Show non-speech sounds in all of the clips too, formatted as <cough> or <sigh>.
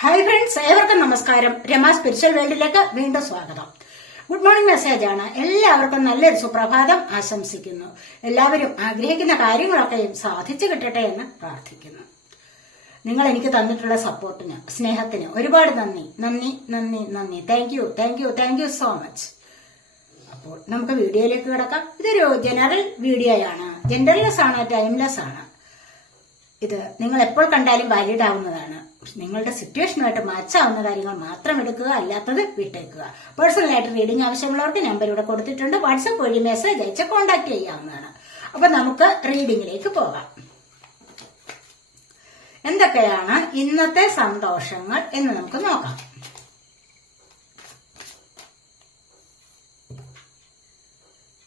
Hi friends ഏവർക്കും നമസ്കാരം. Rama spiritual വേൾഡിലേക്ക് വീണ്ടും സ്വാഗതം. ഗുഡ് മോർണിംഗ് മെസ്സേജ് ആണ്. എല്ലാവർക്കും നല്ലൊരു സുപ്രഭാതം ആശംസിക്കുന്നു. എല്ലാവരും ആഗ്രഹിക്കുന്ന കാര്യങ്ങളൊക്കെയും സാധിച്ചു കിട്ടട്ടെ എന്ന് പ്രാർത്ഥിക്കുന്നു. നിങ്ങൾ എനിക്ക് തന്നിട്ടുള്ള സപ്പോർട്ടിന് സ്നേഹത്തിന് ഒരുപാട് നന്ദി. നന്ദി നന്ദി നന്ദി. Thank you thank you thank you so much അപ്പോൾ നമുക്ക് വീഡിയോയിലേക്ക് കിടക്കാം. ഇതൊരു ജനറൽ വീഡിയോ വീഡിയോയാണ് ജെൻഡർലെസ് ആണ് ടൈംലെസ് ആണ്. ഇത് നിങ്ങൾ എപ്പോൾ കണ്ടാലും വാലിഡ് ആവുന്നതാണ്. നിങ്ങളുടെ സിറ്റുവേഷനുമായിട്ട് മാച്ച് ആവുന്ന കാര്യങ്ങൾ മാത്രം എടുക്കുക അല്ലാത്തത് വിട്ടേക്കുക. പേഴ്സണലായിട്ട് റീഡിംഗ് ആവശ്യമുള്ളവർക്ക് നമ്പർ ഇവിടെ കൊടുത്തിട്ടുണ്ട്. വാട്സപ്പ് വഴി മെസ്സേജ് അയച്ച് കോൺടാക്ട് ചെയ്യാവുന്നതാണ്. അപ്പൊ നമുക്ക് റീഡിംഗിലേക്ക് പോകാം. എന്തൊക്കെയാണ് ഇന്നത്തെ സന്തോഷങ്ങൾ എന്ന് നമുക്ക് നോക്കാം.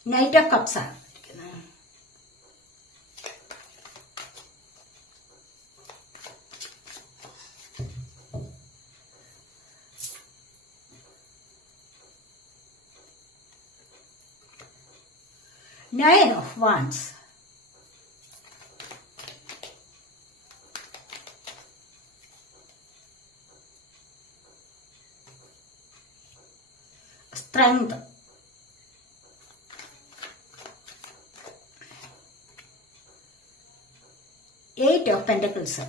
നൈറ്റ് ഓഫ് കപ്സ് ആണ്. Nine of Wands. Strength. Eight of Pentacles.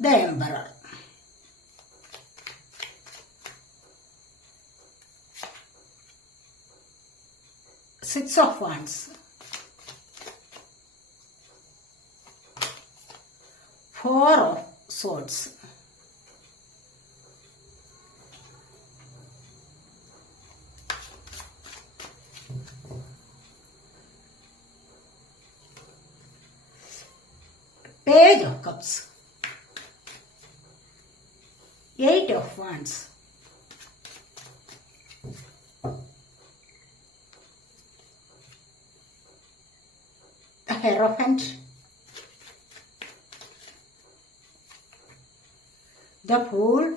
The Emperor. Six. Four of Swords. Page of Cups. Eight of Wands. The Hierophant. The Fool.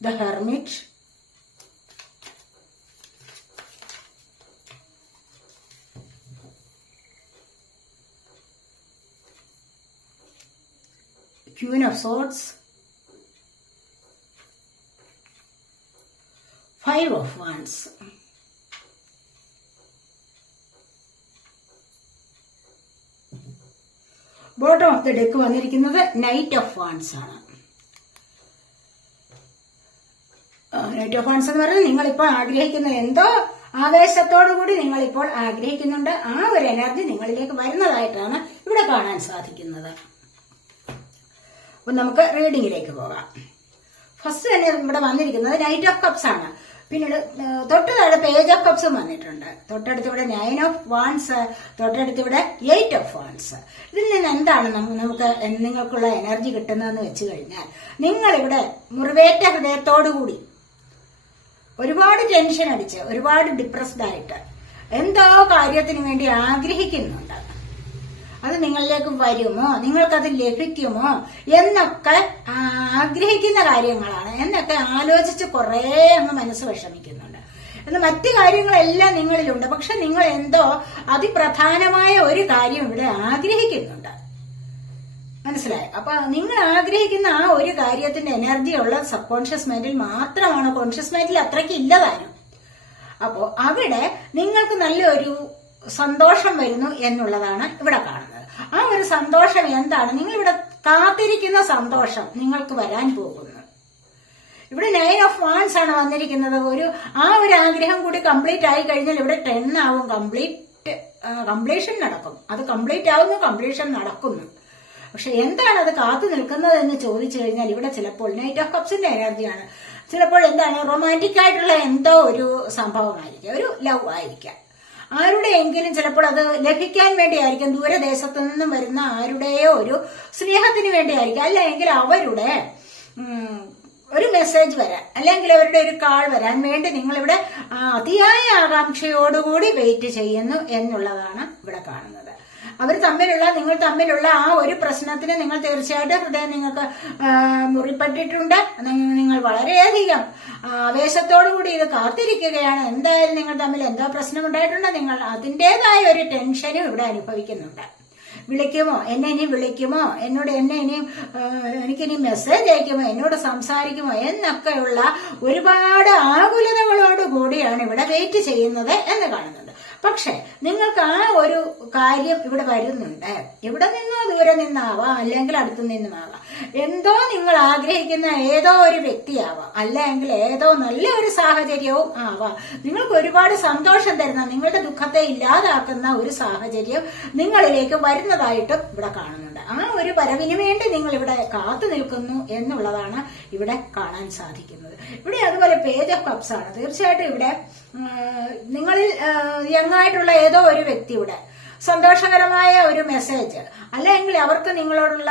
The Hermit. Queen of Swords. Five of Wands. Bottom of the deck വന്നിരിക്കുന്നത് knight of wands ആണ്. Knight of wands എന്ന് പറയുന്നത് നിങ്ങളിപ്പോൾ ആഗ്രഹിക്കുന്ന എന്തോ ആവേശത്തോടു കൂടി നിങ്ങളിപ്പോൾ ആഗ്രഹിക്കുന്നുണ്ട്. ആ ഒരു എനർജി നിങ്ങളിലേക്ക് വരുന്നതായിട്ടാണ് ഇവിടെ കാണാൻ സാധിക്കുന്നത്. അപ്പൊ നമുക്ക് റീഡിങ്ങിലേക്ക് പോകാം. ഫസ്റ്റ് തന്നെ ഇവിടെ വന്നിരിക്കുന്നത് നൈറ്റ് ഓഫ് കപ്സ് ആണ്. പിന്നീട് തൊട്ടടുത്ത് പേജ് ഓഫ് കപ്സും വന്നിട്ടുണ്ട്. തൊട്ടടുത്ത് ഇവിടെ നയൻ ഓഫ് വാൻസ് തൊട്ടടുത്ത് ഇവിടെ എയ്റ്റ് ഓഫ് വാൻസ് ഇതിൽ നിന്ന് എന്താണ് നമുക്ക് നിങ്ങൾക്കുള്ള എനർജി കിട്ടുന്നതെന്ന് വെച്ച് കഴിഞ്ഞാൽ നിങ്ങളിവിടെ മുറിവേറ്റ ഹൃദയത്തോടുകൂടി ഒരുപാട് ടെൻഷൻ അടിച്ച് ഒരുപാട് ഡിപ്രസ്ഡ് ആയിട്ട് എന്തോ കാര്യത്തിന് വേണ്ടി ആഗ്രഹിക്കുന്നുണ്ട്. അത് നിങ്ങളിലേക്ക് വരുമോ? നിങ്ങൾക്കത് ലഭിക്കുമോ? എന്നൊക്കെ ആഗ്രഹിക്കുന്ന കാര്യങ്ങളാണ്. എന്നൊക്കെ ആലോചിച്ച് കുറേ അങ്ങ് മനസ്സ് വിഷമിക്കുന്നുണ്ട്. എന്ന് മറ്റു കാര്യങ്ങളെല്ലാം നിങ്ങളിലുണ്ട്. പക്ഷെ നിങ്ങൾ എന്തോ അതിപ്രധാനമായ ഒരു കാര്യം ഇവിടെ ആഗ്രഹിക്കുന്നുണ്ട്. മനസ്സിലായി? അപ്പൊ നിങ്ങൾ ആഗ്രഹിക്കുന്ന ആ ഒരു കാര്യത്തിന്റെ എനർജി ഉള്ള സബ് കോൺഷ്യസ് മൈൻഡിൽ മാത്രമാണ് കോൺഷ്യസ് മൈൻഡിൽ അത്രയ്ക്ക് ഇല്ലതാനും അപ്പോ അവിടെ നിങ്ങൾക്ക് നല്ലൊരു സന്തോഷം വരുന്നു എന്നുള്ളതാണ് ഇവിടെ കാണുന്നത്. ആ ഒരു സന്തോഷം എന്താണ്? നിങ്ങൾ ഇവിടെ കാത്തിരിക്കുന്ന സന്തോഷം നിങ്ങൾക്ക് വരാൻ പോകുന്നു. ഇവിടെ നയൻ ഓഫ് വാൻസ് ആണ് വന്നിരിക്കുന്നത്. ഒരു ആ ഒരു ആഗ്രഹം കൂടി കംപ്ലീറ്റ് ആയി കഴിഞ്ഞാൽ ഇവിടെ ടെൻ ആവും. കംപ്ലീറ്റ് കംപ്ലീഷൻ നടക്കും. അത് കംപ്ലീറ്റ് ആവുന്നു കംപ്ലീഷൻ നടക്കുന്നു. പക്ഷെ എന്താണ് അത് കാത്തു നിൽക്കുന്നത് എന്ന് ചോദിച്ചു കഴിഞ്ഞാൽ ഇവിടെ ചിലപ്പോൾ നൈറ്റ് ഓഫ് കപ്സിന്റെ എനർജിയാണ് ചിലപ്പോൾ എന്താണ് റൊമാന്റിക് ആയിട്ടുള്ള എന്തോ ഒരു സംഭവമായിരിക്കാം. ഒരു ലവ് ആയിരിക്കാം. ആരുടെയെങ്കിലും ചിലപ്പോൾ അത് ലഭിക്കാൻ വേണ്ടിയായിരിക്കും. ദൂരദേശത്തു നിന്നും വരുന്ന ആരുടെയോ ഒരു സ്നേഹത്തിന് വേണ്ടിയായിരിക്കും. അല്ലെങ്കിൽ അവരുടെ ഒരു മെസ്സേജ് വരാൻ അല്ലെങ്കിൽ അവരുടെ ഒരു കാൾ വരാൻ വേണ്ടി നിങ്ങളിവിടെ ഇവിടെ അതിയായ ആകാംക്ഷയോടുകൂടി വെയിറ്റ് ചെയ്യുന്നു എന്നുള്ളതാണ് ഇവിടെ കാണുന്നത്. അവർ തമ്മിലുള്ള നിങ്ങൾ തമ്മിലുള്ള ആ ഒരു പ്രശ്നത്തിന് നിങ്ങൾ തീർച്ചയായിട്ടും ഹൃദയം നിങ്ങൾക്ക് മുറിപ്പെട്ടിട്ടുണ്ട്. നിങ്ങൾ- വളരെയധികം ആവേശത്തോടു കൂടി ഇത് കാത്തിരിക്കുകയാണ്. എന്തായാലും നിങ്ങൾ തമ്മിൽ എന്തോ പ്രശ്നമുണ്ടായിട്ടുണ്ട് നിങ്ങൾ അതിന്റെതായ ഒരു ടെൻഷനും ഇവിടെ അനുഭവിക്കുന്നുണ്ട്. വിളിക്കുമോ? എന്നെ ഇനി വിളിക്കുമോ? എന്നോട് എന്നെ ഇനി എനിക്കിനി മെസ്സേജ് അയക്കുമോ? എന്നോട് സംസാരിക്കുമോ? എന്നൊക്കെയുള്ള ഒരുപാട് ആകുലതകളോട് കൂടിയാണ് ഇവിടെ വെയിറ്റ് ചെയ്യുന്നത് എന്ന് കാണുന്നുണ്ട്. പക്ഷെ നിങ്ങൾക്ക് ആ ഒരു കാര്യം ഇവിടെ വരുന്നുണ്ട്. ഇവിടെ നിന്നോ ദൂരെ നിന്നാവാം അല്ലെങ്കിൽ അടുത്തു നിന്നുമാവാം. എന്തോ നിങ്ങൾ ആഗ്രഹിക്കുന്ന ഏതോ ഒരു വ്യക്തിയാവാം. അല്ലെങ്കിൽ ഏതോ നല്ല ഒരു സാഹചര്യവും ആവാം. നിങ്ങൾക്ക് ഒരുപാട് സന്തോഷം തരുന്ന നിങ്ങളുടെ ദുഃഖത്തെ ഇല്ലാതാക്കുന്ന ഒരു സാഹചര്യം നിങ്ങളിലേക്ക് വരുന്നതായിട്ടും ഇവിടെ കാണുന്നുണ്ട്. ആ ഒരു വരവിന് വേണ്ടി നിങ്ങൾ ഇവിടെ കാത്തു നിൽക്കുന്നു എന്നുള്ളതാണ് ഇവിടെ കാണാൻ സാധിക്കുന്നത്. ഇവിടെ അതുപോലെ പേജ് ഓഫ് കപ്സ് ആണ്. തീർച്ചയായിട്ടും ഇവിടെ നിങ്ങളിൽ യങ്ങായിട്ടുള്ള ഏതോ ഒരു വ്യക്തിയുടെ സന്തോഷകരമായ ഒരു മെസ്സേജ് അല്ലെങ്കിൽ അവർക്ക് നിങ്ങളോടുള്ള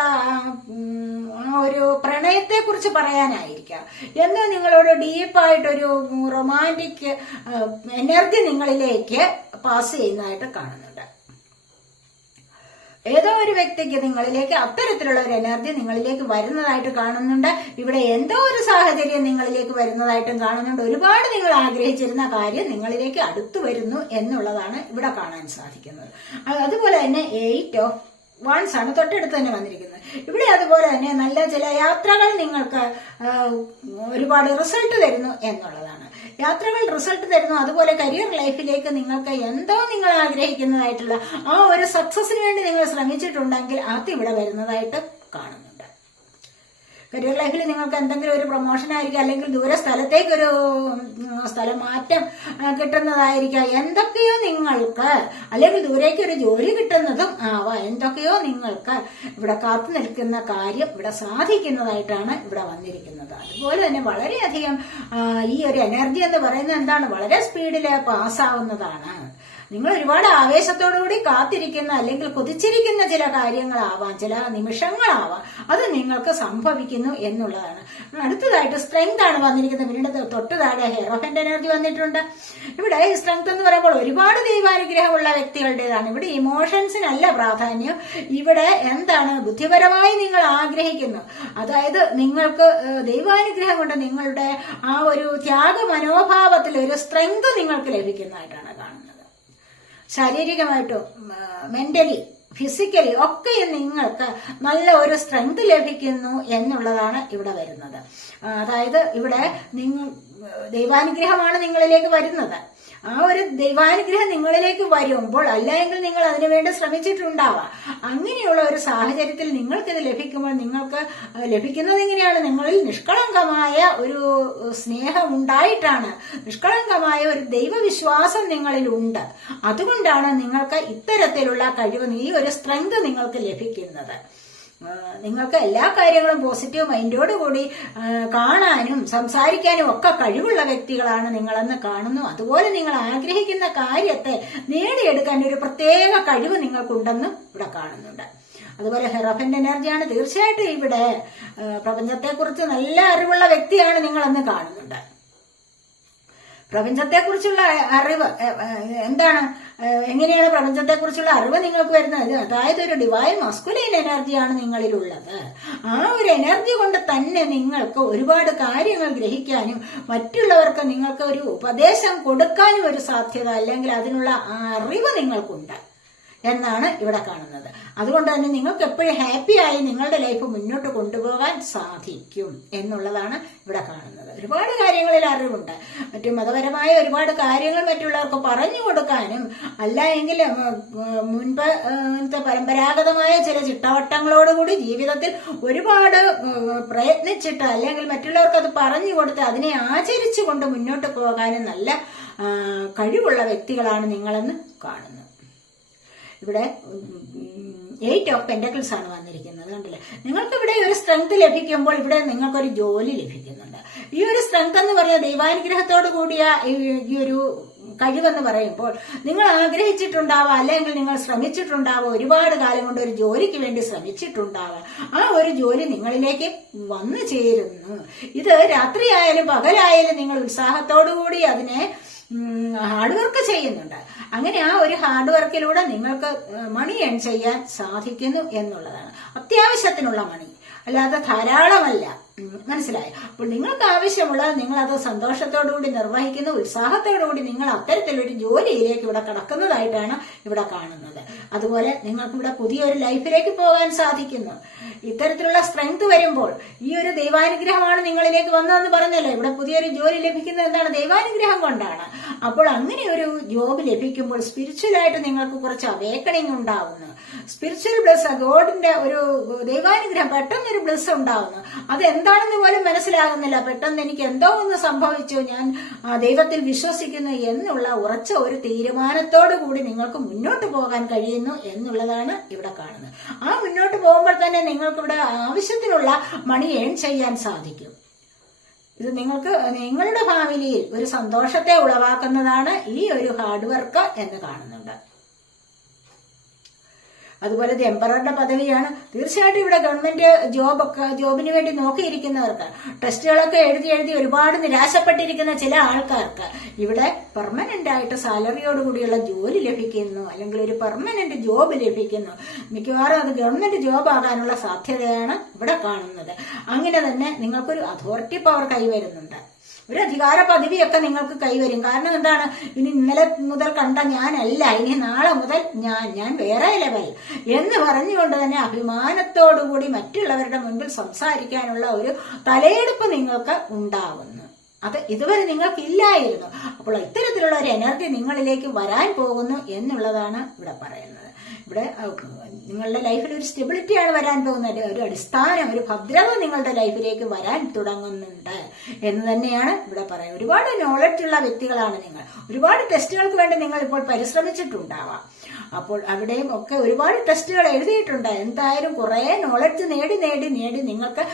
ഒരു പ്രണയത്തെ കുറിച്ച് പറയാനായിരിക്കാം. എന്ന് നിങ്ങളോട് ഡീപ്പായിട്ടൊരു റൊമാന്റിക് എനർജി നിങ്ങളിലേക്ക് പാസ് ചെയ്യുന്നതായിട്ട് കാണുന്നുണ്ട് ഏതോ ഒരു വ്യക്തിക്ക് നിങ്ങളിലേക്ക് അത്തരത്തിലുള്ള ഒരു എനർജി നിങ്ങളിലേക്ക് വരുന്നതായിട്ട് കാണുന്നുണ്ട്. ഇവിടെ എന്തോ ഒരു സാഹചര്യം നിങ്ങളിലേക്ക് വരുന്നതായിട്ടും കാണുന്നുണ്ട്. ഒരുപാട് നിങ്ങൾ ആഗ്രഹിച്ചിരുന്ന കാര്യം നിങ്ങളിലേക്ക് അടുത്തു വരുന്നു എന്നുള്ളതാണ് ഇവിടെ കാണാൻ സാധിക്കുന്നത്. അതുപോലെ തന്നെ എയ്റ്റ് ഓഫ് വൺസ് ആണ് തൊട്ടടുത്ത് തന്നെ വന്നിരിക്കുന്നത്. ഇവിടെ അതുപോലെ തന്നെ നല്ല ചില യാത്രകൾ നിങ്ങൾക്ക് ഒരുപാട് റിസൾട്ട് തരുന്നു എന്നുള്ളതാണ്. യാത്രകൾ റിസൾട്ട് തരുന്നു. അതുപോലെ കരിയർ ലൈഫിലേക്ക് നിങ്ങൾക്ക് എന്തോ നിങ്ങൾ ആഗ്രഹിക്കുന്നതായിട്ടുള്ള ആ ഒരു സക്സസിന് വേണ്ടി നിങ്ങൾ ശ്രമിച്ചിട്ടുണ്ടെങ്കിൽ അത് ഇവിടെ വരുന്നതായിട്ട് കാണുന്നുണ്ട് കരിയർ ലൈഫിൽ നിങ്ങൾക്ക് എന്തെങ്കിലും ഒരു പ്രൊമോഷൻ ആയിരിക്കും അല്ലെങ്കിൽ ദൂര സ്ഥലത്തേക്കൊരു സ്ഥലം മാറ്റം കിട്ടുന്നതായിരിക്കാം. എന്തൊക്കെയോ നിങ്ങൾക്ക് അല്ലെങ്കിൽ ദൂരേക്ക് ഒരു ജോലി കിട്ടുന്നതും ആവാം. എന്തൊക്കെയോ നിങ്ങൾക്ക് ഇവിടെ കാത്തു നിൽക്കുന്ന കാര്യം ഇവിടെ സാധിക്കുന്നതായിട്ടാണ് ഇവിടെ വന്നിരിക്കുന്നത്. അതുപോലെ തന്നെ വളരെയധികം ഈ ഒരു എനർജി എന്ന് പറയുന്നത് എന്താണ്? വളരെ സ്പീഡിൽ പാസ്സാവുന്നതാണ് നിങ്ങൾ ഒരുപാട് ആവേശത്തോടുകൂടി കാത്തിരിക്കുന്ന അല്ലെങ്കിൽ കൊതിച്ചിരിക്കുന്ന ചില കാര്യങ്ങളാവാം ചില നിമിഷങ്ങളാവാം. അത് നിങ്ങൾക്ക് സംഭവിക്കുന്നു എന്നുള്ളതാണ്. അടുത്തതായിട്ട് സ്ട്രെങ്ത് ആണ് വന്നിരിക്കുന്നത്. വീണ്ടും തൊട്ട് താഴെ ഹെയർ ഓഫ് എനർജി വന്നിട്ടുണ്ട്. ഇവിടെ സ്ട്രെങ്ത് എന്ന് പറയുമ്പോൾ ഒരുപാട് ദൈവാനുഗ്രഹമുള്ള വ്യക്തികളുടേതാണ്. ഇവിടെ ഇമോഷൻസിനല്ല പ്രാധാന്യം. ഇവിടെ എന്താണ്? ബുദ്ധിപരമായി നിങ്ങൾ ആഗ്രഹിക്കുന്നു. അതായത് നിങ്ങൾക്ക് ദൈവാനുഗ്രഹം കൊണ്ട് നിങ്ങളുടെ ആ ഒരു ത്യാഗ മനോഭാവത്തിൽ ഒരു സ്ട്രെങ്ത് നിങ്ങൾക്ക് ലഭിക്കുന്നതായിട്ടാണ്. ശാരീരികമായിട്ടും മെന്റലി ഫിസിക്കലി ഒക്കെ നിങ്ങൾക്ക് നല്ല ഒരു സ്ട്രെങ്ത് ലഭിക്കുന്നു എന്നുള്ളതാണ് ഇവിടെ വരുന്നത്. അതായത് ഇവിടെ നിങ്ങൾ ദൈവാനുഗ്രഹമാണ് നിങ്ങളിലേക്ക് വരുന്നത്. ആ ഒരു ദൈവാനുഗ്രഹം നിങ്ങളിലേക്ക് വരുമ്പോൾ അല്ലെങ്കിൽ നിങ്ങൾ അതിനുവേണ്ടി ശ്രമിച്ചിട്ടുണ്ടാവാം. അങ്ങനെയുള്ള ഒരു സാഹചര്യത്തിൽ നിങ്ങൾക്കിത് ലഭിക്കുമ്പോൾ നിങ്ങൾക്ക് ലഭിക്കുന്നത് എങ്ങനെയാണ്? നിങ്ങളിൽ നിഷ്കളങ്കമായ ഒരു സ്നേഹം ഉണ്ടായിട്ടാണ്. നിഷ്കളങ്കമായ ഒരു ദൈവവിശ്വാസം നിങ്ങളിൽ ഉണ്ട്. അതുകൊണ്ടാണ് നിങ്ങൾക്ക് ഇത്തരത്തിലുള്ള കഴിവ് ഈ ഒരു സ്ട്രെങ്ത് നിങ്ങൾക്ക് ലഭിക്കുന്നത്. നിങ്ങൾക്ക് എല്ലാ കാര്യങ്ങളും പോസിറ്റീവ് മൈൻഡോട് കൂടി കാണാനും സംസാരിക്കാനും ഒക്കെ കഴിവുള്ള വ്യക്തികളാണ് നിങ്ങളെന്ന് കാണുന്നു. അതുപോലെ നിങ്ങൾ ആഗ്രഹിക്കുന്ന കാര്യത്തെ നേടിയെടുക്കാൻ ഒരു പ്രത്യേക കഴിവ് നിങ്ങൾക്കുണ്ടെന്നും ഇവിടെ കാണുന്നുണ്ട്. അതുപോലെ ഹെറഫന്റെ എനർജിയാണ് തീർച്ചയായിട്ടും ഇവിടെ പ്രപഞ്ചത്തെക്കുറിച്ച് നല്ല അറിവുള്ള വ്യക്തിയാണ് നിങ്ങളെന്ന് കാണുന്നുണ്ട്. പ്രപഞ്ചത്തെക്കുറിച്ചുള്ള അറിവ് എന്താണ് എങ്ങനെയാണ് പ്രപഞ്ചത്തെക്കുറിച്ചുള്ള അറിവ് നിങ്ങൾക്ക് വരുന്നത്? അതായത് ഒരു ഡിവൈൻ മസ്കുലൈൻ എനർജിയാണ് നിങ്ങളിലുള്ളത്. ആ ഒരു എനർജി കൊണ്ട് തന്നെ നിങ്ങൾക്ക് ഒരുപാട് കാര്യങ്ങൾ ഗ്രഹിക്കാനും മറ്റുള്ളവർക്ക് നിങ്ങൾക്ക് ഒരു ഉപദേശം കൊടുക്കാനും ഒരു സാധ്യത അല്ലെങ്കിൽ അതിനുള്ള അറിവ് നിങ്ങൾക്കുണ്ട്. എന്നാണ് ഇവിടെ കാണുന്നത്. അതുകൊണ്ട് തന്നെ നിങ്ങൾക്ക് എപ്പോഴും ഹാപ്പിയായി നിങ്ങളുടെ ലൈഫ് മുന്നോട്ട് കൊണ്ടുപോകാൻ സാധിക്കും എന്നുള്ളതാണ് ഇവിടെ കാണുന്നത്. ഒരുപാട് കാര്യങ്ങളിൽ അറിവുണ്ട്. മറ്റു മതപരമായ ഒരുപാട് കാര്യങ്ങൾ മറ്റുള്ളവർക്ക് പറഞ്ഞു കൊടുക്കാനും അല്ല എങ്കിൽ മുൻപ് പരമ്പരാഗതമായ ചില ചിട്ടവട്ടങ്ങളോടുകൂടി ജീവിതത്തിൽ ഒരുപാട് പ്രയത്നിച്ചിട്ട് അല്ലെങ്കിൽ മറ്റുള്ളവർക്ക് അത് പറഞ്ഞു കൊടുത്ത് അതിനെ ആചരിച്ചു കൊണ്ട് മുന്നോട്ട് പോകാനും നല്ല കഴിവുള്ള വ്യക്തികളാണ് നിങ്ങളെന്ന് കാണുന്നു. ഇവിടെ എയ്റ്റ് ഓഫ് പെൻഡക്കിൾസ് ആണ് വന്നിരിക്കുന്നത് കണ്ടില്ലേ? നിങ്ങൾക്ക് ഇവിടെ ഒരു സ്ട്രെങ്ത് ലഭിക്കുമ്പോൾ ഇവിടെ നിങ്ങൾക്കൊരു ജോലി ലഭിക്കുന്നുണ്ട്. ഈ ഒരു സ്ട്രെങ്ത് എന്ന് പറഞ്ഞാൽ ദൈവാനുഗ്രഹത്തോട് കൂടിയ ഈ- ഒരു കഴിവെന്ന് പറയുമ്പോൾ നിങ്ങൾ ആഗ്രഹിച്ചിട്ടുണ്ടാവാം അല്ലെങ്കിൽ നിങ്ങൾ ശ്രമിച്ചിട്ടുണ്ടാവാം ഒരുപാട് കാലം കൊണ്ട് ഒരു ജോലിക്ക് വേണ്ടി ശ്രമിച്ചിട്ടുണ്ടാവാം. ആ ഒരു ജോലി നിങ്ങളിലേക്ക് വന്നു ചേരുന്നു. ഇത് രാത്രിയായാലും പകലായാലും നിങ്ങൾ ഉത്സാഹത്തോടു കൂടി അതിനെ ഹാർഡ് വർക്ക് ചെയ്യുന്നുണ്ട്. അങ്ങനെ ആ ഒരു ഹാർഡ് വർക്കിലൂടെ നിങ്ങൾക്ക് മണി ഏൺ ചെയ്യാൻ സാധിക്കുന്നു എന്നുള്ളതാണ്. അത്യാവശ്യത്തിനുള്ള മണി അല്ലാതെ ധാരാളമല്ല. മനസ്സിലായി മനസ്സിലായോ? അപ്പോൾ നിങ്ങൾക്ക് ആവശ്യമുള്ള നിങ്ങൾ അത് സന്തോഷത്തോടുകൂടി നിർവഹിക്കുന്നു ഉത്സാഹത്തോടുകൂടി നിങ്ങൾ അത്തരത്തിലൊരു ജോലിയിലേക്ക് ഇവിടെ കടക്കുന്നതായിട്ടാണ് ഇവിടെ കാണുന്നത്. അതുപോലെ നിങ്ങൾക്ക് ഇവിടെ പുതിയൊരു ലൈഫിലേക്ക് പോകാൻ സാധിക്കുന്നു. ഇത്തരത്തിലുള്ള സ്ട്രെങ്ത് വരുമ്പോൾ ഈ ഒരു ദൈവാനുഗ്രഹമാണ് നിങ്ങളിലേക്ക് വന്നതെന്ന് പറഞ്ഞല്ലോ. ഇവിടെ പുതിയൊരു ജോലി ലഭിക്കുന്നത് എന്താണ്? ദൈവാനുഗ്രഹം കൊണ്ടാണ്. അപ്പോൾ അങ്ങനെ ഒരു ജോബ് ലഭിക്കുമ്പോൾ സ്പിരിച്വലായിട്ട് നിങ്ങൾക്ക് കുറച്ച് അവേക്കണിങ് ഉണ്ടാവുന്നു. സ്പിരിച്വൽ ബ്ലസ് ഗോഡിന്റെ ഒരു ദൈവാനുഗ്രഹം പെട്ടെന്ന് ഒരു ബ്ലസ് ഉണ്ടാവുന്നു. അത് എന്താണെന്ന് പോലും മനസ്സിലാകുന്നില്ല. പെട്ടെന്ന് എനിക്ക് എന്തോ ഒന്ന് സംഭവിച്ചു. ഞാൻ ദൈവത്തിൽ വിശ്വസിക്കുന്നു എന്നുള്ള ഉറച്ച ഒരു തീരുമാനത്തോടു കൂടി നിങ്ങൾക്ക് മുന്നോട്ട് പോകാൻ കഴിയുന്നു. എന്നുള്ളതാണ് ഇവിടെ കാണുന്നത്. ആ മുന്നോട്ട് പോകുമ്പോൾ തന്നെ നിങ്ങൾക്ക് ഇവിടെ ആവശ്യത്തിനുള്ള മണി ഏൺ ചെയ്യാൻ സാധിക്കും. ഇത് നിങ്ങൾക്ക് നിങ്ങളുടെ ഫാമിലിയിൽ ഒരു സന്തോഷത്തെ ഉളവാക്കുന്നതാണ് ഈ ഒരു ഹാർഡ് വർക്ക് എന്ന് കാണുന്നുണ്ട്. അതുപോലെ ഇത് എംപററുടെ പദവിയാണ്. തീർച്ചയായിട്ടും ഇവിടെ ഗവൺമെന്റ് ജോബൊക്കെ ജോബിന് വേണ്ടി നോക്കിയിരിക്കുന്നവർക്ക് ടെസ്റ്റുകളൊക്കെ എഴുതി എഴുതി ഒരുപാട് നിരാശപ്പെട്ടിരിക്കുന്ന ചില ആൾക്കാർക്ക് ഇവിടെ പെർമനന്റ് ആയിട്ട് സാലറിയോടുകൂടിയുള്ള ജോലി ലഭിക്കുന്നു അല്ലെങ്കിൽ ഒരു പെർമനന്റ് ജോബ് ലഭിക്കുന്നു. മിക്കവാറും അത് ഗവൺമെന്റ് ജോബ് ആകാനുള്ള സാധ്യതയാണ് ഇവിടെ കാണുന്നത്. അങ്ങനെ തന്നെ നിങ്ങൾക്കൊരു അതോറിറ്റി പവർ കൈവരുന്നുണ്ട്. ഒരു അധികാര പദവിയൊക്കെ നിങ്ങൾക്ക് കൈവരും. കാരണം എന്താണ്? ഇനി ഇന്നലെ മുതൽ കണ്ട ഞാനല്ല. ഇനി നാളെ മുതൽ ഞാൻ ഞാൻ വേറെ ലെവൽ. എന്ന് പറഞ്ഞുകൊണ്ട് തന്നെ അഭിമാനത്തോടുകൂടി മറ്റുള്ളവരുടെ മുൻപിൽ സംസാരിക്കാനുള്ള ഒരു തലയെടുപ്പ് നിങ്ങൾക്ക് ഉണ്ടാവുന്നു. അത് ഇതുവരെ നിങ്ങൾക്കില്ലായിരുന്നു. അപ്പോൾ ഇത്തരത്തിലുള്ള ഒരു എനർജി നിങ്ങളിലേക്ക് വരാൻ പോകുന്നു എന്നുള്ളതാണ് ഇവിടെ പറയുന്നത്. ഇവിടെ നിങ്ങളുടെ ലൈഫിൽ ഒരു സ്റ്റെബിലിറ്റിയാണ് വരാൻ പോകുന്നത്. ഒരു അടിസ്ഥാനം ഒരു ഭദ്രത നിങ്ങളുടെ ലൈഫിലേക്ക് വരാൻ തുടങ്ങുന്നുണ്ട് എന്ന് തന്നെയാണ് ഇവിടെ പറയുന്നത്. ഒരുപാട് നോളജ് ഉള്ള വ്യക്തികളാണ് നിങ്ങൾ. ഒരുപാട് ടെസ്റ്റുകൾക്ക് വേണ്ടി നിങ്ങൾ ഇപ്പോൾ പരിശ്രമിച്ചിട്ടുണ്ടാവാം. അപ്പോൾ അവിടെയും ഒക്കെ ഒരുപാട് ടെസ്റ്റുകൾ എഴുതിയിട്ടുണ്ട്. എന്തായാലും കുറേ നോളജ് നേടി നേടി നേടി നിങ്ങൾക്ക്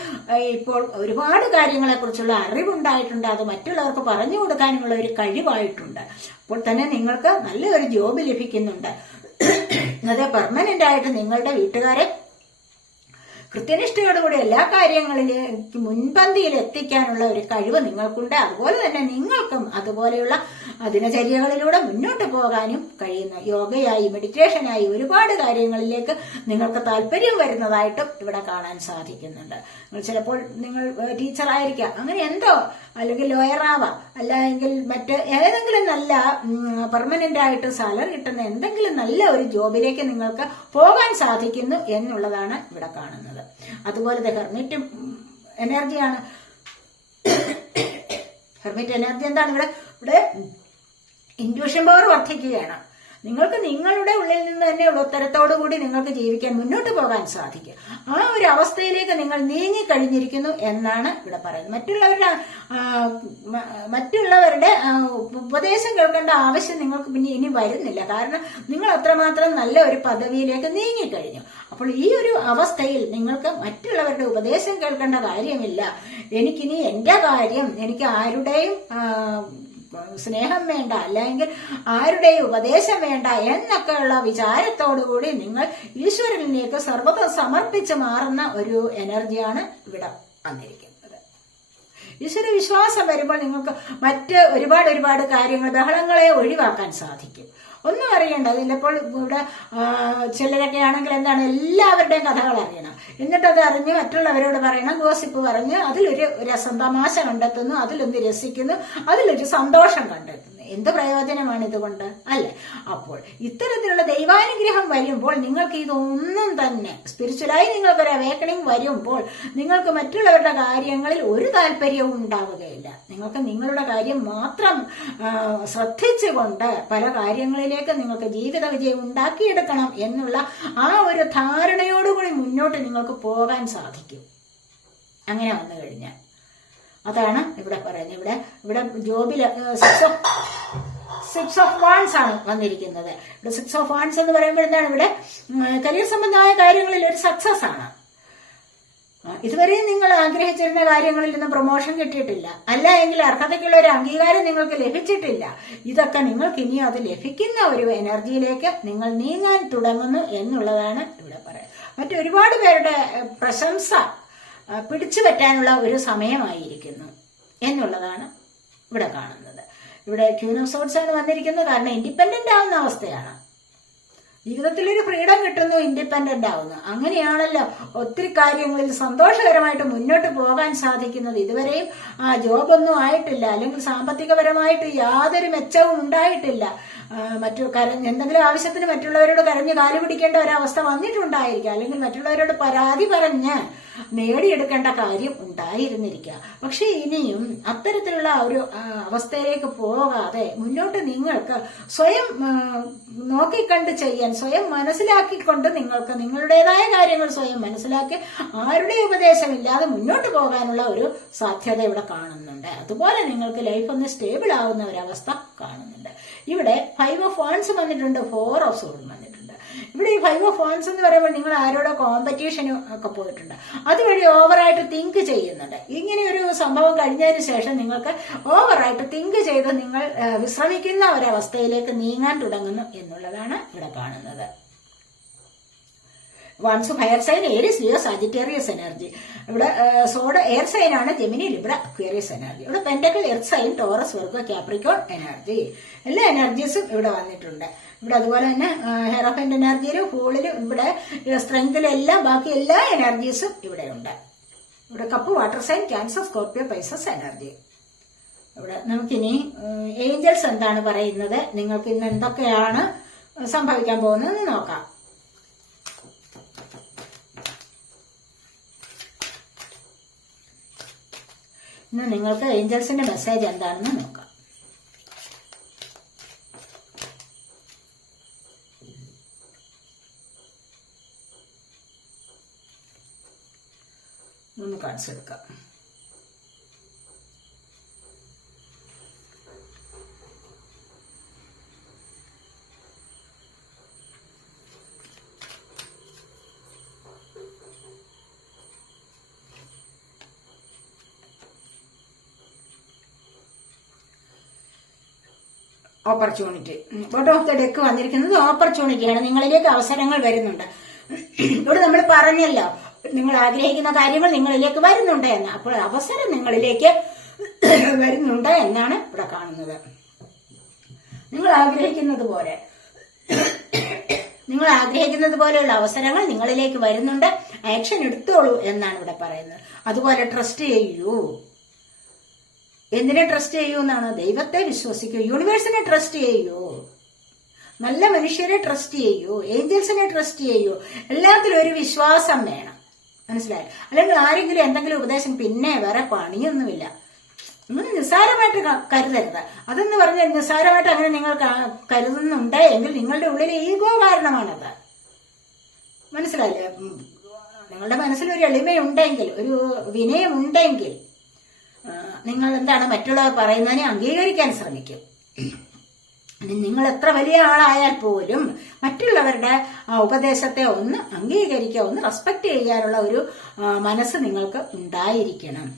ഇപ്പോൾ ഒരുപാട് കാര്യങ്ങളെക്കുറിച്ചുള്ള അറിവുണ്ടായിട്ടുണ്ട്. അത് മറ്റുള്ളവർക്ക് പറഞ്ഞു കൊടുക്കാനുള്ള ഒരു കഴിവായിട്ടുണ്ട്. അപ്പോൾ തന്നെ നിങ്ങൾക്ക് നല്ലൊരു ജോബ് ലഭിക്കുന്നുണ്ട്. അത് പെർമനന്റ് ആയിട്ട് നിങ്ങളുടെ വീട്ടുകാരെ കൃത്യനിഷ്ഠയോടുകൂടി എല്ലാ കാര്യങ്ങളിലേക്ക് മുൻപന്തിയിൽ എത്തിക്കാനുള്ള ഒരു കഴിവ് നിങ്ങൾക്കുണ്ട്. അതുപോലെ തന്നെ നിങ്ങൾക്കും അതുപോലെയുള്ള ദിനചര്യകളിലൂടെ മുന്നോട്ട് പോകാനും കഴിയുന്നു യോഗയായി മെഡിറ്റേഷനായി ഒരുപാട് കാര്യങ്ങളിലേക്ക് നിങ്ങൾക്ക് താല്പര്യം വരുന്നതായിട്ടും ഇവിടെ കാണാൻ സാധിക്കുന്നുണ്ട്. നിങ്ങൾ ചിലപ്പോൾ നിങ്ങൾ ടീച്ചറായിരിക്കാം. അങ്ങനെ എന്തോ അല്ലെങ്കിൽ ലോയറാവാം അല്ലെങ്കിൽ മറ്റ് ഏതെങ്കിലും നല്ല പെർമനന്റ് ആയിട്ട് സാലറി കിട്ടുന്ന എന്തെങ്കിലും നല്ല ഒരു ജോബിലേക്ക് നിങ്ങൾക്ക് പോകാൻ സാധിക്കുന്നു എന്നുള്ളതാണ് ഇവിടെ കാണുന്നത്. അതുപോലെ ഹെർമിറ്റ് എനർജിയാണ്. ഹെർമിറ്റ് എനർജി എന്താണ് ഇവിടെ? ഇവിടെ ഇൻഡ്യൂഷൻ പവർ വർദ്ധിക്കുകയാണ്. നിങ്ങൾക്ക് നിങ്ങളുടെ ഉള്ളിൽ നിന്ന് തന്നെ ഉത്തരത്തോടു കൂടി നിങ്ങൾക്ക് ജീവിക്കാൻ മുന്നോട്ട് പോകാൻ സാധിക്കും. ആ ഒരു അവസ്ഥയിലേക്ക് നിങ്ങൾ നീങ്ങി കഴിഞ്ഞിരിക്കുന്നു എന്നാണ് ഇവിടെ പറയുന്നത്. മറ്റുള്ളവരുടെ മറ്റുള്ളവരുടെ ഉപദേശം കേൾക്കേണ്ട ആവശ്യം നിങ്ങൾക്ക് പിന്നെ ഇനി വരുന്നില്ല. കാരണം നിങ്ങൾ അത്രമാത്രം നല്ല ഒരു പദവിയിലേക്ക് നീങ്ങിക്കഴിഞ്ഞു അപ്പോൾ ഈ ഒരു അവസ്ഥയിൽ നിങ്ങൾക്ക് മറ്റുള്ളവരുടെ ഉപദേശം കേൾക്കേണ്ട കാര്യമില്ല. എനിക്കിനി എന്റെ കാര്യം എനിക്ക് ആരുടെയും സ്നേഹം വേണ്ട അല്ലെങ്കിൽ ആരുടെയും ഉപദേശം വേണ്ട എന്നൊക്കെയുള്ള വിചാരത്തോടുകൂടി നിങ്ങൾ ഈശ്വരനിലേക്ക് സർവത സമർപ്പിച്ച് മാറുന്ന ഒരു എനർജിയാണ് ഇവിടെ വന്നിരിക്കുന്നത്. ഈശ്വര വിശ്വാസം വരുമ്പോൾ നിങ്ങൾക്ക് മറ്റ് ഒരുപാട് ഒരുപാട് കാര്യങ്ങൾ ബഹളങ്ങളെ ഒഴിവാക്കാൻ സാധിക്കും. ഒന്നും അറിയേണ്ടത് ചിലപ്പോൾ ഇവിടെ ചിലരൊക്കെ ആണെങ്കിൽ എന്താണ് എല്ലാവരുടെയും കഥകൾ അറിയണം. എന്നിട്ട് അത് അറിഞ്ഞ് മറ്റുള്ളവരോട് പറയണം ഗോസിപ്പ് പറഞ്ഞ് അതിലൊരു രസം തമാശ കണ്ടെത്തുന്നു. അതിലൊന്ന് രസിക്കുന്നു. അതിലൊരു സന്തോഷം കണ്ടെത്തുന്നു. എന്ത് പ്രയോജനമാണ് ഇതുകൊണ്ട്? അല്ലെ? അപ്പോൾ ഇത്തരത്തിലുള്ള ദൈവാനുഗ്രഹം വരുമ്പോൾ നിങ്ങൾക്ക് ഇതൊന്നും തന്നെ സ്പിരിച്വലായി നിങ്ങൾക്ക് ഒരു അവേക്കണിങ് വരുമ്പോൾ നിങ്ങൾക്ക് മറ്റുള്ളവരുടെ കാര്യങ്ങളിൽ ഒരു താല്പര്യവും ഉണ്ടാവുകയില്ല. നിങ്ങൾക്ക് നിങ്ങളുടെ കാര്യം മാത്രം ശ്രദ്ധിച്ചുകൊണ്ട് പല കാര്യങ്ങളിലേക്ക് നിങ്ങൾക്ക് ജീവിത വിജയം ഉണ്ടാക്കിയെടുക്കണം എന്നുള്ള ആ ഒരു ധാരണയോടുകൂടി മുന്നോട്ട് നിങ്ങൾക്ക് പോകാൻ സാധിക്കും. അങ്ങനെ വന്നു കഴിഞ്ഞാൽ. അതാണ് ഇവിടെ പറയുന്നത്. ഇവിടെ ഇവിടെ ജോബിൽ സിക്സ് ഓഫ് സിക്സ് ഓഫ് ആണ് വന്നിരിക്കുന്നത്. ഇവിടെ സിക്സ് ഓഫ് വാൺസ് എന്ന് പറയുമ്പോൾ എന്താണ് ഇവിടെ? കരിയർ സംബന്ധമായ കാര്യങ്ങളിൽ ഒരു സക്സസ് ആണ്. ഇതുവരെയും നിങ്ങൾ ആഗ്രഹിച്ചിരുന്ന കാര്യങ്ങളിൽ നിന്ന് പ്രൊമോഷൻ കിട്ടിയിട്ടില്ല. അല്ല എങ്കിൽ അർഹതയ്ക്കുള്ള ഒരു അംഗീകാരം നിങ്ങൾക്ക് ലഭിച്ചിട്ടില്ല. ഇതൊക്കെ നിങ്ങൾക്ക് ഇനി അത് ലഭിക്കുന്ന ഒരു എനർജിയിലേക്ക് നിങ്ങൾ നീങ്ങാൻ തുടങ്ങുന്നു എന്നുള്ളതാണ് ഇവിടെ പറയുന്നത്. മറ്റൊരുപാട് പേരുടെ പ്രശംസ പിടിച്ചു പറ്റാനുള്ള ഒരു സമയമായിരിക്കുന്നു എന്നുള്ളതാണ് ഇവിടെ കാണുന്നത്. ഇവിടെ ക്യൂൻ ഓഫ് സോട്സ് ആണ് വന്നിരിക്കുന്നത്. കാരണം ഇൻഡിപെൻഡന്റ് ആവുന്ന അവസ്ഥയാണ്. ജീവിതത്തിൽ ഒരു ഫ്രീഡം കിട്ടുന്നു ഇൻഡിപെൻഡന്റ് ആവുന്നു. അങ്ങനെയാണല്ലോ ഒത്തിരി കാര്യങ്ങളിൽ സന്തോഷകരമായിട്ട് മുന്നോട്ട് പോകാൻ സാധിക്കുന്നത്. ഇതുവരെയും ആ ജോബൊന്നും ആയിട്ടില്ല. അല്ലെങ്കിൽ സാമ്പത്തികപരമായിട്ട് യാതൊരു മെച്ചവും ഉണ്ടായിട്ടില്ല. മറ്റു എന്തെങ്കിലും ആവശ്യത്തിന് മറ്റുള്ളവരോട് കരഞ്ഞ് കാലു പിടിക്കേണ്ട ഒരവസ്ഥ വന്നിട്ടുണ്ടായിരിക്കാം. അല്ലെങ്കിൽ മറ്റുള്ളവരോട് പരാതി പറഞ്ഞ് നേടിയെടുക്കേണ്ട കാര്യം ഉണ്ടായിരുന്നിരിക്കുക പക്ഷേ ഇനിയും അത്തരത്തിലുള്ള ഒരു അവസ്ഥയിലേക്ക് പോകാതെ മുന്നോട്ട് നിങ്ങൾക്ക് സ്വയം നോക്കിക്കണ്ട് ചെയ്യാൻ സ്വയം മനസ്സിലാക്കിക്കൊണ്ട് നിങ്ങൾക്ക് നിങ്ങളുടേതായ കാര്യങ്ങൾ സ്വയം മനസ്സിലാക്കി ആരുടെ ഉപദേശമില്ലാതെ മുന്നോട്ട് പോകാനുള്ള ഒരു സാധ്യത ഇവിടെ കാണുന്നുണ്ട്. അതുപോലെ നിങ്ങൾക്ക് ലൈഫ് ഒന്ന് സ്റ്റേബിൾ ആവുന്ന ഒരവസ്ഥ കാണുന്നുണ്ട്. ഇവിടെ ഫൈവ് ഓഫ് വാൺസ് വന്നിട്ടുണ്ട് ഫോർ ഓഫ് വന്നിട്ടുണ്ട് ഇവിടെ ഈ ഫൈവ് ഓഫ് ഫോൺസ് എന്ന് പറയുമ്പോൾ നിങ്ങൾ ആരോടോ കോമ്പറ്റീഷനും ഒക്കെ പോയിട്ടുണ്ട്. അതുവഴി ഓവറായിട്ട് തിങ്ക് ചെയ്യുന്നുണ്ട്. ഇങ്ങനെ ഒരു സംഭവം കഴിഞ്ഞതിന് ശേഷം നിങ്ങൾക്ക് ഓവറായിട്ട് തിങ്ക് ചെയ്ത് നിങ്ങൾ വിശ്രമിക്കുന്ന ഒരവസ്ഥയിലേക്ക് നീങ്ങാൻ തുടങ്ങുന്നു എന്നുള്ളതാണ് ഇവിടെ കാണുന്നത്. Wands fire sign Aries Leo Sagittarius energy ഇവിടെ സോഡ് എയർ സൈൻ ആണ് ജെമിനി ലിബ്ര അക്വേറിയസ് എനർജി ഇവിടെ pentacle earth sign Taurus Virgo Capricorn energy എല്ലാ എനർജീസും ഇവിടെ വന്നിട്ടുണ്ട്. ഇവിടെ അതുപോലെ തന്നെ ഹെറോഫൻഡ് എനർജിയിലും ഫൂളിലും ഇവിടെ സ്ട്രെങ്തിലെല്ലാം ബാക്കി എല്ലാ എനർജീസും ഇവിടെ ഉണ്ട്. ഇവിടെ cup water sign Cancer Scorpio Pisces energy ഇവിടെ നമുക്കിനി ഏഞ്ചൽസ് എന്താണ് പറയുന്നത്? നിങ്ങൾക്ക് ഇന്ന് എന്തൊക്കെയാണ് സംഭവിക്കാൻ പോകുന്നതെന്ന് നോക്കാം. ഇന്ന് നിങ്ങൾക്ക് ഏഞ്ചൽസിന്റെ മെസ്സേജ് എന്താണെന്ന് നോക്കാം. ഒന്ന് cards opportunity bottom of the deck വന്നിരിക്കുന്നത് ഓപ്പർച്യൂണിറ്റിയാണ് നിങ്ങളിലേക്ക് അവസരങ്ങൾ വരുന്നുണ്ട്. ഇവിടെ നമ്മൾ പറഞ്ഞല്ലോ നിങ്ങൾ ആഗ്രഹിക്കുന്ന കാര്യങ്ങൾ നിങ്ങളിലേക്ക് വരുന്നുണ്ട് എന്ന്. അപ്പോൾ അവസരം നിങ്ങളിലേക്ക് വരുന്നുണ്ട് എന്നാണ് ഇവിടെ കാണുന്നത്. നിങ്ങൾ ആഗ്രഹിക്കുന്നത് പോലെ നിങ്ങൾ ആഗ്രഹിക്കുന്നത് പോലെയുള്ള അവസരങ്ങൾ നിങ്ങളിലേക്ക് വരുന്നുണ്ട്. ആക്ഷൻ എടുത്തോളൂ എന്നാണ് ഇവിടെ പറയുന്നത്. അതുപോലെ ട്രസ്റ്റ് ചെയ്യൂ. എന്തിനെ ട്രസ്റ്റ് ചെയ്യൂ എന്നാണ്? ദൈവത്തെ വിശ്വസിക്കൂ. യൂണിവേഴ്സിനെ ട്രസ്റ്റ് ചെയ്യൂ. നല്ല മനുഷ്യരെ ട്രസ്റ്റ് ചെയ്യൂ. ഏഞ്ചൽസിനെ ട്രസ്റ്റ് ചെയ്യൂ. എല്ലാത്തിലും ഒരു വിശ്വാസം വേണം. മനസ്സിലായി? അല്ലെങ്കിൽ ആരെങ്കിലും എന്തെങ്കിലും ഉപദേശം പിന്നെ വേറെ പണിയൊന്നുമില്ല. നിങ്ങൾ നിസ്സാരമായിട്ട് കരുതരുത്. അതെന്ന് പറഞ്ഞാൽ നിസ്സാരമായിട്ട് അങ്ങനെ നിങ്ങൾ കരുതുന്നുണ്ട് എങ്കിൽ നിങ്ങളുടെ ഉള്ളിൽ ഈഗോ കാരണമാണത്. മനസ്സിലായില്ലേ? നിങ്ങളുടെ മനസ്സിൽ ഒരു എളിമയുണ്ടെങ്കിൽ ഒരു വിനയമുണ്ടെങ്കിൽ ആ, നിങ്ങൾ എന്താണ് മറ്റുള്ളവർ പറയുന്നതിനെ അംഗീകരിക്കാൻ ശ്രമിക്കും. നിങ്ങൾ എത്ര വലിയ ആളായാൽ പോലും മറ്റുള്ളവരുടെ ഉപദേശത്തെ ഒന്ന് അംഗീകരിക്കുക ഒന്ന് റെസ്പെക്ട് ചെയ്യാനുള്ള ഒരു മനസ്സ് നിങ്ങൾക്ക് ഉണ്ടായിരിക്കണം.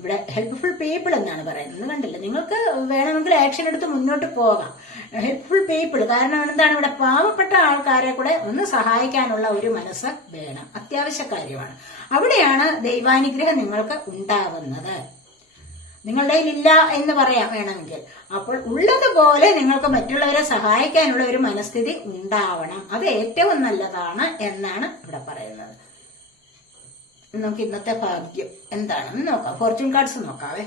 ഇവിടെ ഹെൽപ്ഫുൾ പീപ്പിൾ എന്നാണ് പറയുന്നത്. കണ്ടില്ല? നിങ്ങൾക്ക് വേണമെങ്കിൽ ആക്ഷൻ എടുത്ത് മുന്നോട്ട് പോകാം. ഹെൽപ്ഫുൾ പീപ്പിൾ കാരണം എന്താണ്? ഇവിടെ പാവപ്പെട്ട ആൾക്കാരെ കൂടെ ഒന്ന് സഹായിക്കാനുള്ള ഒരു മനസ്സ് വേണം. അത്യാവശ്യ കാര്യമാണ്. അവിടെയാണ് ദൈവാനുഗ്രഹം നിങ്ങൾക്ക് ഉണ്ടാവുന്നത്. നിങ്ങളുടെ ഇല്ല എന്ന് പറയാം വേണമെങ്കിൽ. അപ്പോൾ ഉള്ളതുപോലെ നിങ്ങൾക്ക് മറ്റുള്ളവരെ സഹായിക്കാനുള്ള ഒരു മനസ്ഥിതി ഉണ്ടാവണം. അത് ഏറ്റവും നല്ലതാണ് എന്നാണ് ഇവിടെ പറയുന്നത്. നമുക്ക് ഇന്നത്തെ ഭാഗ്യം എന്താണെന്ന് നോക്കാം. ഫോർച്യൂൺ കാർഡ്സ് നോക്കാവേ.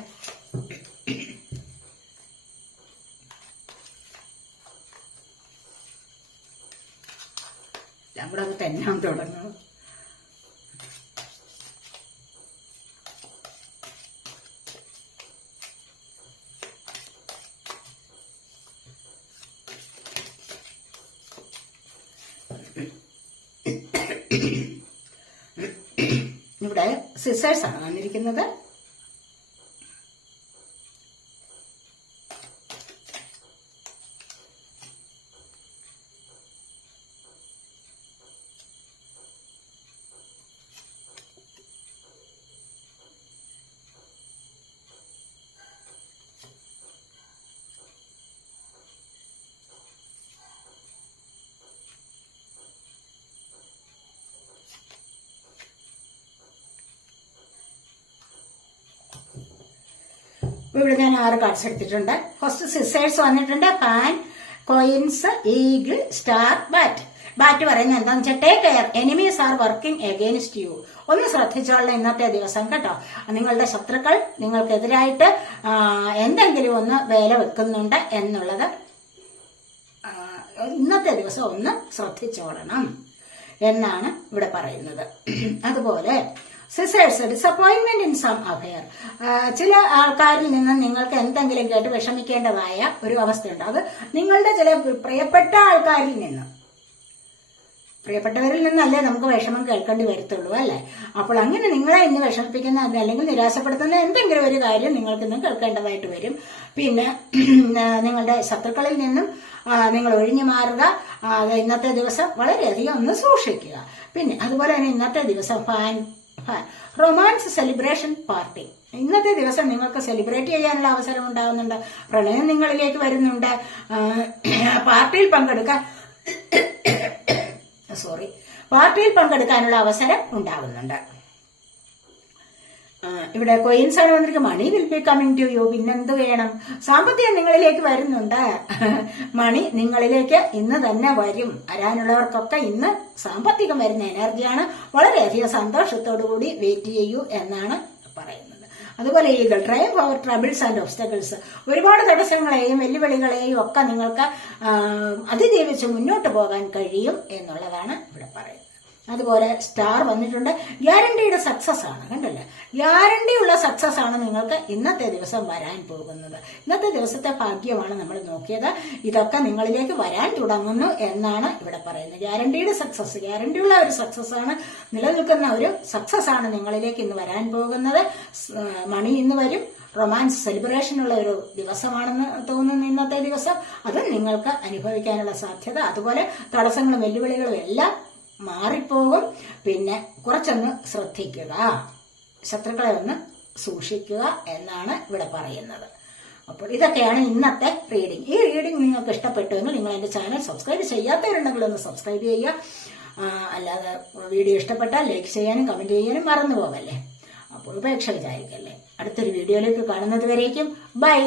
എല്ലാം കൂടെ അത് തെന്നാൻ ഇവിടെ തന്നിരിക്കുന്നത് ഇവിടെ ഞാൻ ആറ് കാർഡ്സ് എടുത്തിട്ടുണ്ട്. ഫസ്റ്റ് സിസേഴ്സ് വന്നിട്ടുണ്ട്. Pan coins eagle star bat bat പറയുന്നത് എന്താണെന്ന് വെച്ചാൽ take care enemies are working against you ഒന്ന് ശ്രദ്ധിച്ചോളണം ഇന്നത്തെ ദിവസം കേട്ടോ. നിങ്ങളുടെ ശത്രുക്കൾ നിങ്ങൾക്കെതിരായിട്ട് എന്തെങ്കിലും ഒന്ന് വേല വെക്കുന്നുണ്ട് എന്നുള്ളത് ഇന്നത്തെ ദിവസം ഒന്ന് ശ്രദ്ധിച്ചോളണം എന്നാണ് ഇവിടെ പറയുന്നത്. അതുപോലെ scissors disappointment in some affair ചില ആൾക്കാരിൽ നിന്ന് നിങ്ങൾക്ക് എന്തെങ്കിലും കേട്ട് വിഷമിക്കേണ്ടതായ ഒരു അവസ്ഥയുണ്ട്. അത് നിങ്ങളുടെ ചില പ്രിയപ്പെട്ട ആൾക്കാരിൽ നിന്ന്. പ്രിയപ്പെട്ടവരിൽ നിന്നല്ലേ നമുക്ക് വിഷമം കേൾക്കേണ്ടി വരത്തുള്ളൂ അല്ലേ? അപ്പോൾ അങ്ങനെ നിങ്ങളെ ഇന്ന് വിഷമിപ്പിക്കുന്ന അല്ലെങ്കിൽ നിരാശപ്പെടുത്തുന്ന എന്തെങ്കിലും ഒരു കാര്യം നിങ്ങൾക്ക് ഇന്ന് കേൾക്കേണ്ടതായിട്ട് വരും. പിന്നെ നിങ്ങളുടെ ശത്രുക്കളിൽ നിന്നും നിങ്ങൾ ഒഴിഞ്ഞു മാറുക. ഇന്നത്തെ ദിവസം വളരെയധികം ഒന്ന് സൂക്ഷിക്കുക. പിന്നെ അതുപോലെ തന്നെ ഇന്നത്തെ ദിവസം ഫാൻ റൊമാൻസ് സെലിബ്രേഷൻ പാർട്ടി. ഇന്നത്തെ ദിവസം നിങ്ങൾക്ക് സെലിബ്രേറ്റ് ചെയ്യാനുള്ള അവസരം ഉണ്ടാകുന്നുണ്ട് പ്രണയം നിങ്ങളിലേക്ക് വരുന്നുണ്ട്. പാർട്ടിയിൽ പങ്കെടുക്കാൻ <coughs> സോറി പാർട്ടിയിൽ പങ്കെടുക്കാനുള്ള അവസരം ഉണ്ടാകുന്നുണ്ട് ഇവിടെ കൊയിൻസ് ആണ് വന്നിരിക്കുന്നത്. Money will be coming to you പിന്നെന്ത് വേണം? സാമ്പത്തികം നിങ്ങളിലേക്ക് വരുന്നുണ്ട്. <laughs> മണി നിങ്ങളിലേക്ക് ഇന്ന് തന്നെ വരും. വരാനുള്ളവർക്കൊക്കെ ഇന്ന് സാമ്പത്തികം വരുന്ന എനർജിയാണ് വളരെയധികം സന്തോഷത്തോടു കൂടി വെയിറ്റ് ചെയ്യൂ എന്നാണ് പറയുന്നത്. അതുപോലെ eagle drive power troubles and obstacles ഒരുപാട് തടസ്സങ്ങളെയും വെല്ലുവിളികളെയും ഒക്കെ നിങ്ങൾക്ക് അതിജീവിച്ച് മുന്നോട്ട് പോകാൻ കഴിയും എന്നുള്ളതാണ് അതുപോലെ സ്റ്റാർ വന്നിട്ടുണ്ട്. ഗ്യാരണ്ടിയുടെ സക്സസ് ആണ് കണ്ടല്ലേ? ഗ്യാരണ്ടിയുള്ള സക്സസ് ആണ് നിങ്ങൾക്ക് ഇന്നത്തെ ദിവസം വരാൻ പോകുന്നത്. ഇന്നത്തെ ദിവസത്തെ ഭാഗ്യമാണ് നമ്മൾ നോക്കിയത്. ഇതൊക്കെ നിങ്ങളിലേക്ക് വരാൻ തുടങ്ങുന്നു എന്നാണ് ഇവിടെ പറയുന്നത്. ഗ്യാരണ്ടിയുടെ സക്സസ് ഗ്യാരണ്ടിയുള്ള ഒരു സക്സസ് ആണ് നിലനിൽക്കുന്ന ഒരു സക്സസ് ആണ് നിങ്ങളിലേക്ക് ഇന്ന് വരാൻ പോകുന്നത്. മണി ഇന്ന് വരും. റൊമാൻസ് സെലിബ്രേഷൻ ഉള്ള ഒരു ദിവസമാണെന്ന് തോന്നുന്നു ഇന്നത്തെ ദിവസം. അത് നിങ്ങൾക്ക് അനുഭവിക്കാനുള്ള സാധ്യത. അതുപോലെ തടസ്സങ്ങളും വെല്ലുവിളികളും എല്ലാം മാറിപ്പോകും. പിന്നെ കുറച്ചൊന്ന് ശ്രദ്ധിക്കുക. ശത്രുക്കളെ ഒന്ന് സൂക്ഷിക്കുക എന്നാണ് ഇവിടെ പറയുന്നത്. അപ്പോൾ ഇതൊക്കെയാണ് ഇന്നത്തെ റീഡിംഗ് ഈ റീഡിംഗ് നിങ്ങൾക്ക് ഇഷ്ടപ്പെട്ടുവെങ്കിൽ നിങ്ങൾ എന്റെ ചാനൽ സബ്സ്ക്രൈബ് ചെയ്യാത്തവരുണ്ടെങ്കിൽ ഒന്ന് സബ്സ്ക്രൈബ് ചെയ്യുക. അല്ലാതെ വീഡിയോ ഇഷ്ടപ്പെട്ടാൽ ലൈക്ക് ചെയ്യാനും കമന്റ് ചെയ്യാനും മറന്നു പോകല്ലേ അപ്പോൾ ഉപേക്ഷ വിചാരിക്കല്ലേ? അടുത്തൊരു വീഡിയോയിലേക്ക് കാണുന്നത് വരേക്കും. ബൈ